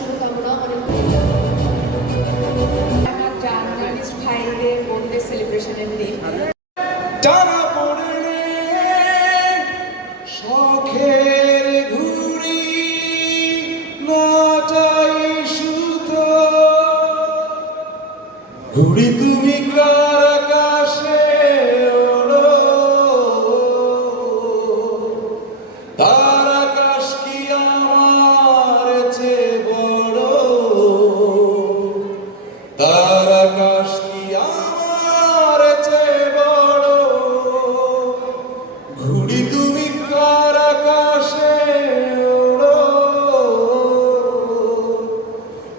শুভকামনা অনেক আমার জার্নালিস্ট ভাইদের বোনদের সেলিব্রেশনের দিন। টানা পড়লে শখের ঘুড়ি নটাই সুতো ঘুড়ি তুমি কার আকাশে ওড়ো তার আকাশ কি আমার চেয়ে বড় তার আকাশ কি আমার চেয়ে বড় ঘুড়ি তুমি কার আকাশে ওড়ো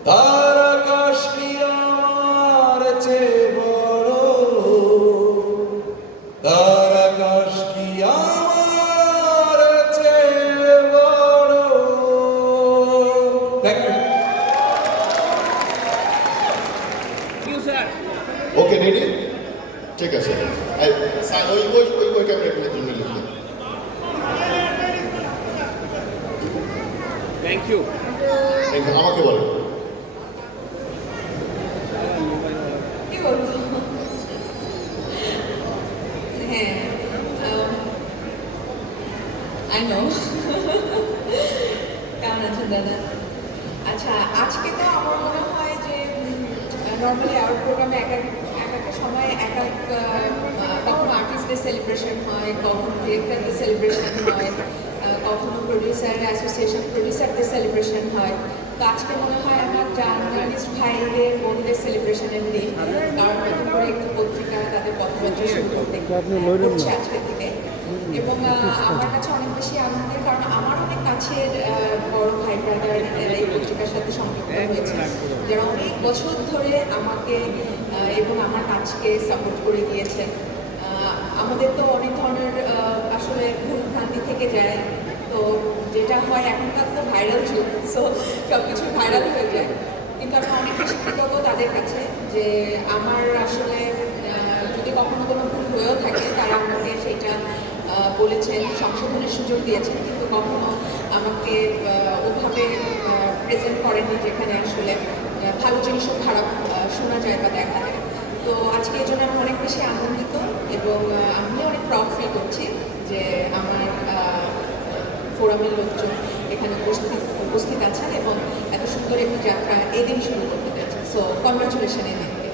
তার আকাশ কি আমার চেয়ে বড় তার আকাশ কি আমার চেয়ে বড়। Thank you. ওকে রেডি ঠিক আছে ওই ক্যামেরাটার জন্য লিখতে থ্যাংক ইউ আমাকে বলো কি বলবো? হ্যাঁ, আই নো। কেমন আছেন দাদা? আচ্ছা, আজকে তো আমার মনে হয় যে নর্মালি আওয়ার প্রোগ্রামে এক একটা সময় এক এক কখনো আর্টিস্টদের সেলিব্রেশন হয়, কখনো ডিরেক্টরদের সেলিব্রেশন হয়, কখনো প্রডিউসার অ্যাসোসিয়েশন প্রডিউসারদের সেলিব্রেশন হয়। তো আজকে মনে হয় আমার জার্নালিস্ট ভাইদের বোনদের সেলিব্রেশনের দিন, কারণ নতুন করে একটি পত্রিকা তাদের কথাবার্তা শুরু করছে আজকের থেকে। এবং আমার কাছে অনেক বেশি আনন্দের, কারণ আমার অনেক কাছের বড় ভাই ব্রাদার এই পত্রিকার সাথে সম্পৃক্ত হয়েছে, যারা অনেক বছর ধরে আমাকে এবং আমার কাজকে সাপোর্ট করে গিয়েছেন। আমাদের তো অনেক ধরনের আসলে ভুল ভ্রান্তি থেকে যায়, তো যেটা হয় এখনকার তো ভাইরাল যুগ, সো সব কিছু ভাইরাল হয়ে যায়। কিন্তু আমি অনেক বেশি কৃতজ্ঞ তাদের কাছে যে আমার আসলে যদি কখনো কোনো ভুল হয়েও থাকে তারা আমাকে সেটা বলেছেন, সংশোধনের সুযোগ দিয়েছেন, কিন্তু কখনো আমাকে ওভাবে প্রেজেন্ট করেননি যেখানে আসলে ভালো জিনিসও খারাপ শোনা যায় বা দেখা যায়। তো আজকে এই জন্য আমি অনেক বেশি আনন্দিত এবং আমি অনেক প্রাউড ফিল করছি যে আমার ফোরামের লোকজন এখানে উপস্থিত আছেন এবং এত সুন্দর একটি যাত্রা এদিন শুরু করতে পেরেছেন। সো কংগ্রাচুলেশন এদিনকে।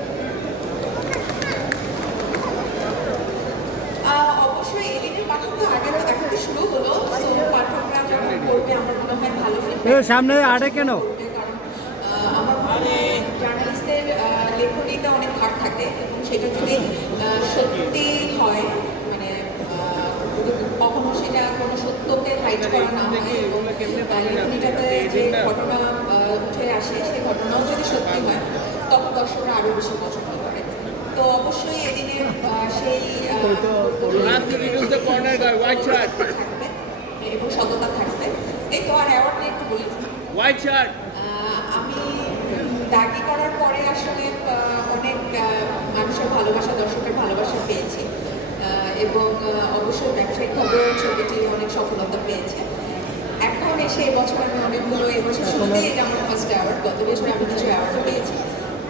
অবশ্যই এদিনের পাঠক তো আগে দেখাতে শুরু হলো, সো পাঠকরা যখন করবে আমার মনে হয় ভালো ফিল সামনে আড়ে কেন, কারণ আমার মনে হয় জার্নালিস্টদের লেখনীতে অনেক ঘাট থাকে এবং সেটা যদি সত্যি হয়, মানে কখনো সেটা কোনো সত্যকে হাইড করা না হয় এবং লেখনীটাতে যে ঘটনা উঠে আসে সেই ঘটনাও যদি সত্যি হয় তখন দর্শকরা আরও বেশি পছন্দ করে। তো অবশ্যই এদিনের সেই থাকবে এবং সততা থাকবে। এই তো আর অ্যাওয়ার্ড নিয়ে একটু বলি। হোয়াইট শার্ট আমি দাগি করার পরে আসলে অনেক মানুষের ভালোবাসা, দর্শকের ভালোবাসা পেয়েছি এবং অবশ্যই ব্যবসায়িকভাবেও ছবিটি অনেক সফলতা পেয়েছে। এখন এসে এবছর আমি অনেকগুলো, এবছর শুরুতেই এটা আমার ফার্স্ট অ্যাওয়ার্ড, গত বছর আমি কিছু অ্যাওয়ার্ড পেয়েছি।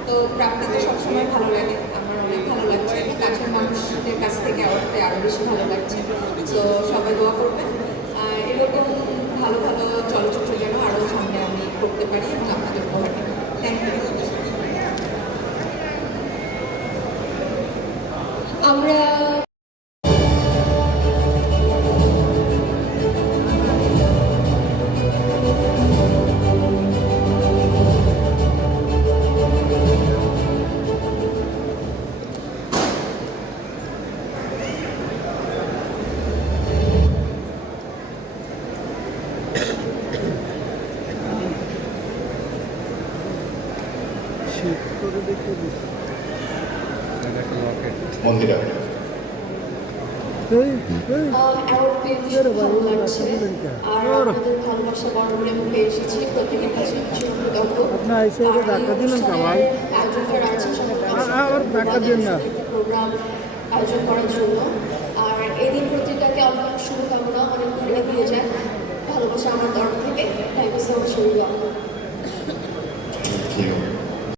তো প্রাপ্তি তো সবসময় ভালো লাগে, আমার অনেক ভালো লাগছে, কাছের মানুষদের কাছ থেকে অ্যাওয়ার্ড পেয়ে আরও বেশি ভালো লাগছে। তো সবাই দোয়া করবেন এরকম ভালো ভালো চলচ্চিত্র যেন আরও সামনে আমি করতে পারি এবং আপনাদের উপহার দেব। Thank you. আমরা মন্দিরা অ্যাওয়ার্ড পেয়ে ভীষণ ভালো লাগছে, আর আপনাদের ভালোবাসা বরাবর আমি পেয়ে এসেছি প্রত্যেকের কাছে ভীষণ কৃতজ্ঞ। আয়োজন করা আছে প্রোগ্রাম আয়োজন করার জন্য, আর এই দিন পত্রিকাকে অনেক শুভকামনা, অনেক দূর এগিয়ে যায়, ভালোবাসা আমার তরফ থেকে। Thank you so much.